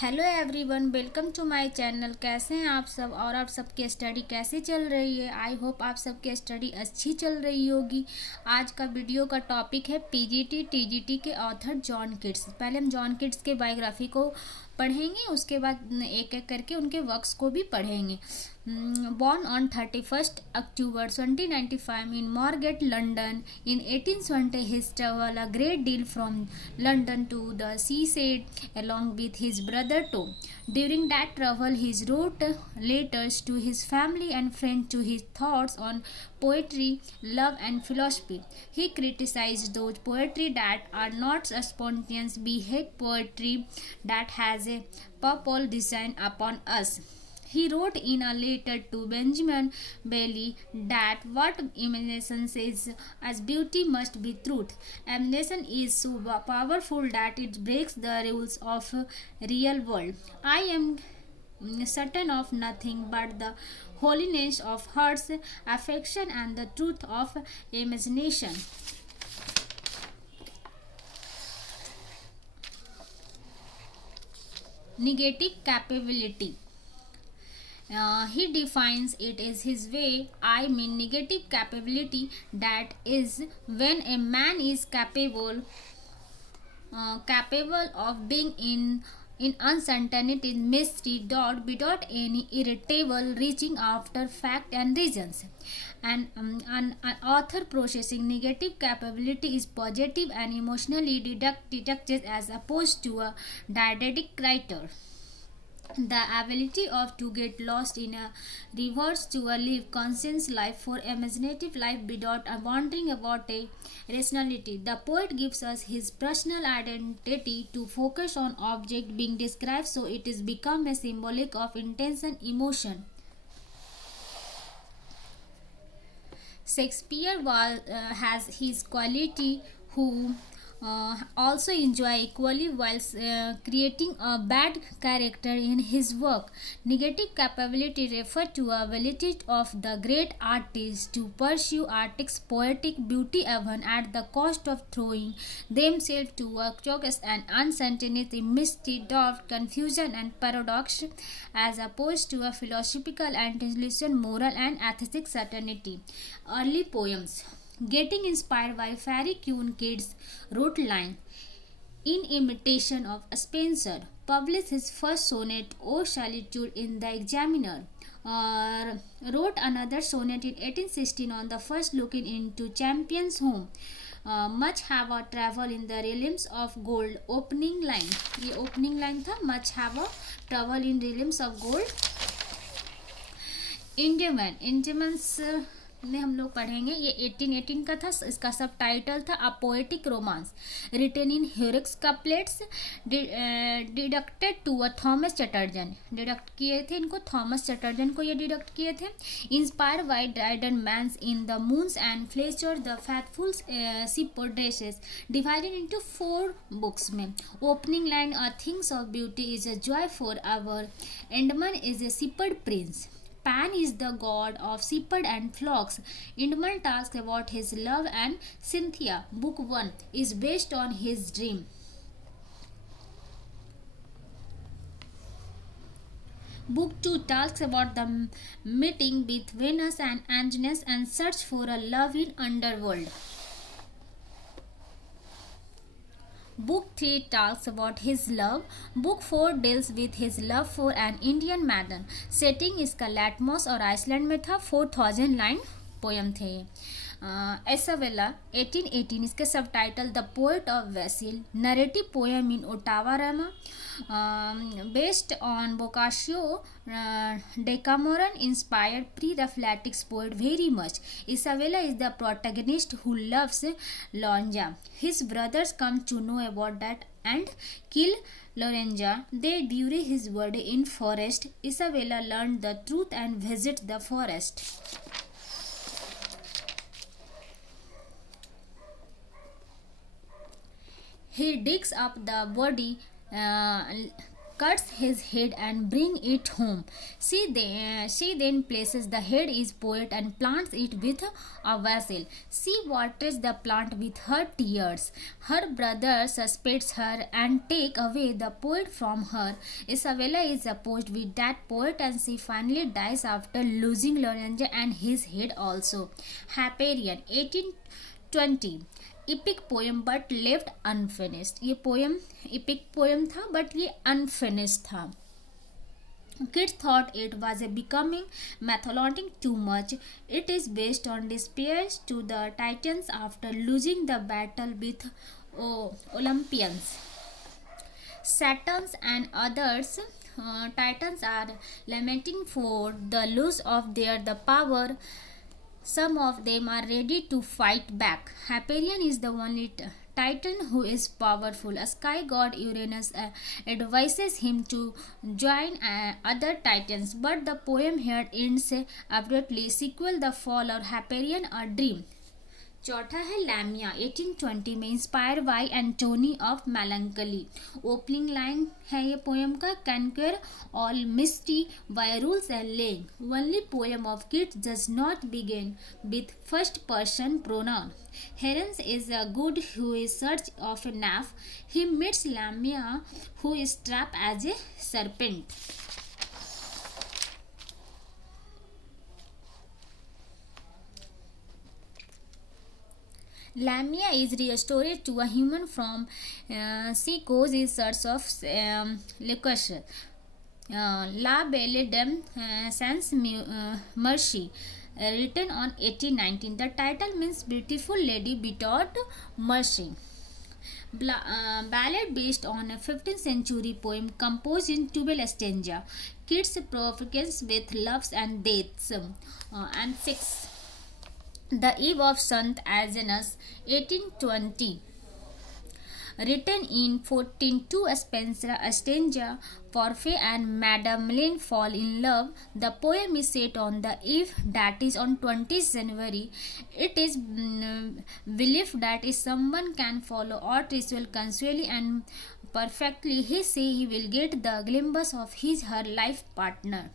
Hello everyone, welcome to my channel. कैसे हैं आप सब और आप सबकी स्टडी कैसी चल रही है। आई होप आप सबकी स्टडी अच्छी चल रही होगी। आज का वीडियो का टॉपिक है पीजीटी टीजीटी के ऑथर जॉन किट्स। पहले हम जॉन किट्स के बायोग्राफी को पढ़ेंगे, उसके बाद एक एक करके उनके वर्क्स को भी पढ़ेंगे। Born on 31st October 1795 in Moorgate, London, in 1820 he traveled a great deal from London to the seaside along with his brother Tom. During that travel, he wrote letters to his family and friends to his thoughts on poetry, love, and philosophy. He criticized those poetry that are not spontaneous, behave poetry that has a purple design upon us. He wrote in a letter to Benjamin Bailey that what imagination says as beauty must be truth. Imagination is so powerful that it breaks the rules of real world. I am certain of nothing but the holiness of heart's affection and the truth of imagination. Negative capability. He defines it as his way. I mean, negative capability, that is when a man is capable of being in uncertainty, mystery, doubt, without any irritable reaching after fact and reasons. And an author processing negative capability is positive and emotionally deductive as opposed to a didactic writer. The ability of to get lost in a reverse to a live conscious life for imaginative life without wondering about a rationality. The poet gives us his personal identity to focus on object being described, so it is become a symbolic of intention emotion. Shakespeare has his quality who also enjoy equally while creating a bad character in his work. Negative capability refer to ability of the great artist to pursue artistic poetic beauty even at the cost of throwing themselves to work chaos and uncertainty, mystery, doubt, confusion, and paradox, as opposed to a philosophical and intellectual moral and aesthetic certainty. Early poems. Getting inspired by Fairy Queen Keats wrote line in imitation of Spenser, published his first sonnet O Solitude in the Examiner, wrote another sonnet in 1816 on the first looking into Champion's home. Much have a travel in the realms of gold. Opening line, ये opening line था, much have a travel in realms of gold. इंडियमैन में हम लोग पढ़ेंगे। ये 1818 का था। इसका सब टाइटल था a poetic romance written in heroic couplets dedicated to a Thomas Chatterton. Dedicate किए थे इनको, थॉमस चटर्जन को ये डिडक्ट किए थे। Inspired by Dryden man's in the moon's and Fletcher the faithful shepherdesses, divided into 4 books में। Opening line a things of beauty is a joy for ever Endymion is a shepherd prince. Pan is the god of shepherd and flocks. Indman talks about his love and Cynthia. Book 1 is based on his dream. Book 2 talks about the meeting with Venus and Anginus and search for a love in underworld. Book 3 talks about his love. Book 4 deals with his love for an Indian maiden. Setting इसका लैटमोस और Iceland में था। 4000 line poem थे। एसावेला 1818 इसके सब title the poet of vessel, narrative poem in Ottawa Rama, based on Boccaccio, Decameron inspired pre-Raphaelite poet very much. Isabella is the protagonist who loves Lorenza. His brothers come to know about that and kill Lorenza. They bury his body in forest. Isabella learned the truth and visits the forest. He digs up the body cuts his head and bring it home. She then places the head in poet and plants it with a vessel. She waters the plant with her tears. Her brother suspects her and take away the poet from her. Isabella is opposed with that poet and she finally dies after losing Lorenzo and his head also. Hyperion 1820 epic poem but left unfinished. ये poem epic poem था but ये unfinished था. Keats thought it was becoming mythologic too much. It is based on despair to the Titans after losing the battle with Olympians. Saturns and others Titans are lamenting for the loss of the power. Some of them are ready to fight back. Hyperion is the only Titan who is powerful. A sky god Uranus advises him to join other Titans, but the poem here ends abruptly. Sequel The Fall or Hyperion a Dream. चौथा है Lamia 1820 में inspired by anatomy of melancholy. Opening line है ये poem का, canker all misty by rules and लेंग. Only poem of Keats does not begin with first person pronoun. Herons is a good who is search of a nymph. He meets Lamia who is trapped as a serpent. Lamia is restored to a human from she goes in search of liquor. La Belle Dame Sans Mercy, written on 1819. The title means beautiful lady without mercy. Ballad based on a 15th century poem composed in 12 stanza. Keats provocates with loves and deaths. And 6. The Eve of St. Agnes 1820. Written in 1402, Spencer, stanza, Porphyry and Madeline fall in love. The poem is set on the eve, that is on 20th January. It is believed that if someone can follow art ritual consually and perfectly, he say he will get the glimpse of her life partner.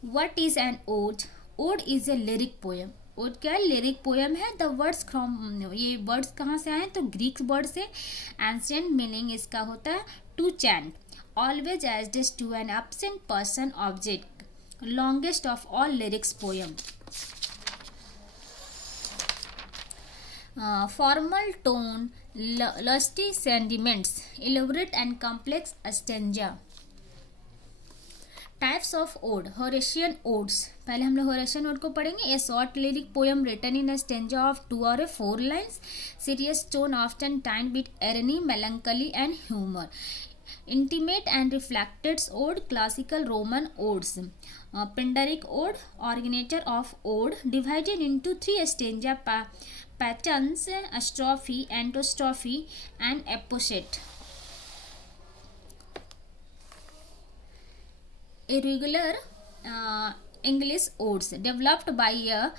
What is an ode? Ode is a lyric poem. Ode क्या है? Lyric poem है. The words from, ये words कहाँ से आए? तो Greek word से. Ancient meaning इसका होता है to chant, always as to an absent person object. Longest of all lyrics poem. Formal tone, lusty sentiments, elaborate and complex stanza. Types of ode. Horatian odes. पहले हम लोग Horatian ode को पढ़ेंगे. A short lyric poem written in a stanza of 2 or 4 lines. Serious tone often time with irony, melancholy and humor. Intimate and reflected ode. Classical Roman odes. Pindaric ode, originator of ode, divided into 3 stanza patterns: strophe, antistrophe and epostate. Irregular English odes, developed by a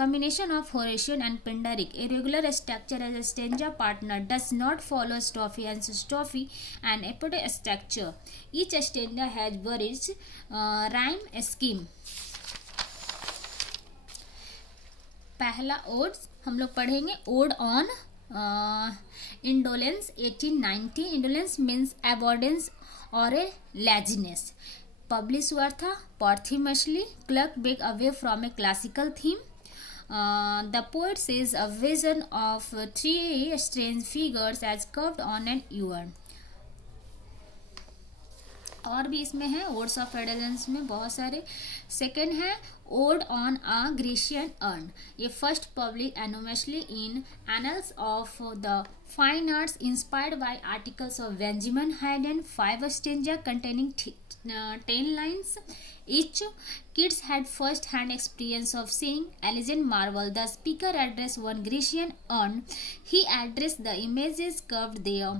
combination of Horatian and Pindaric. Irregular structure as a stanza partner, does not follow strophe and strophe and epostate structure. Each stanza has various rhyme scheme. पहला odes हम लोग पढ़ेंगे. Ode on indolence 1890. Indolence means avoidance और a laziness. Publish हुआ था posthumously. Clear break away from a classical theme. The poet sees a vision of 3 strange figures as carved on an urn. और भी इसमें है ओड्स ऑफ एडलेंस में बहुत सारे. सेकेंड है ode on a Grecian urn. ये first public anonymously in annals of the fine arts, inspired by articles of Benjamin Haydon. 5 stanza containing 10 lines each. Kids had first hand experience of seeing elegant marble. The speaker addressed one Grecian urn. He addressed the images carved there.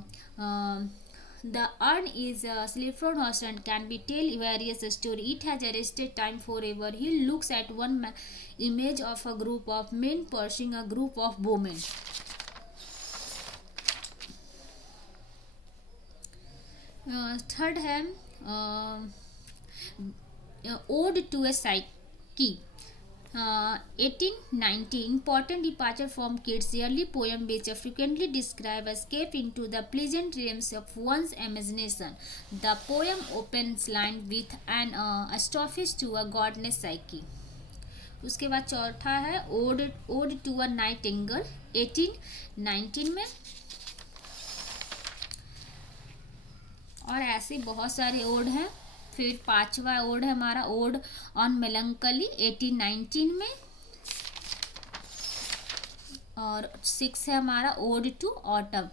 The urn is slave from horse and can be tell various story. It has arrested time forever. He looks at one image of a group of men pursuing a group of women. Third है ode to a Psyche, 1890, important departure from Keats' early poem which frequently describe escape into the pleasant realms of one's imagination. The poem opens line with an apostrophe to a goddess Psyche. उसके बाद चौथा है ode to a Nightingale, 1819 में। और ऐसे बहुत सारे odd हैं। फिर पांचवा ओड है हमारा ओड ऑन मेलंकली, 1819 में। और 6 है हमारा ओड टू ऑटम।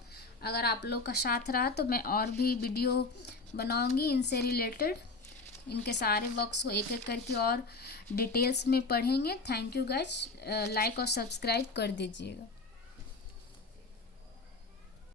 अगर आप लोग का साथ रहा तो मैं और भी वीडियो बनाऊंगी इनसे रिलेटेड। इनके सारे वर्क्स को एक एक करके और डिटेल्स में पढ़ेंगे। थैंक यू गाइस, लाइक और सब्सक्राइब कर दीजिएगा।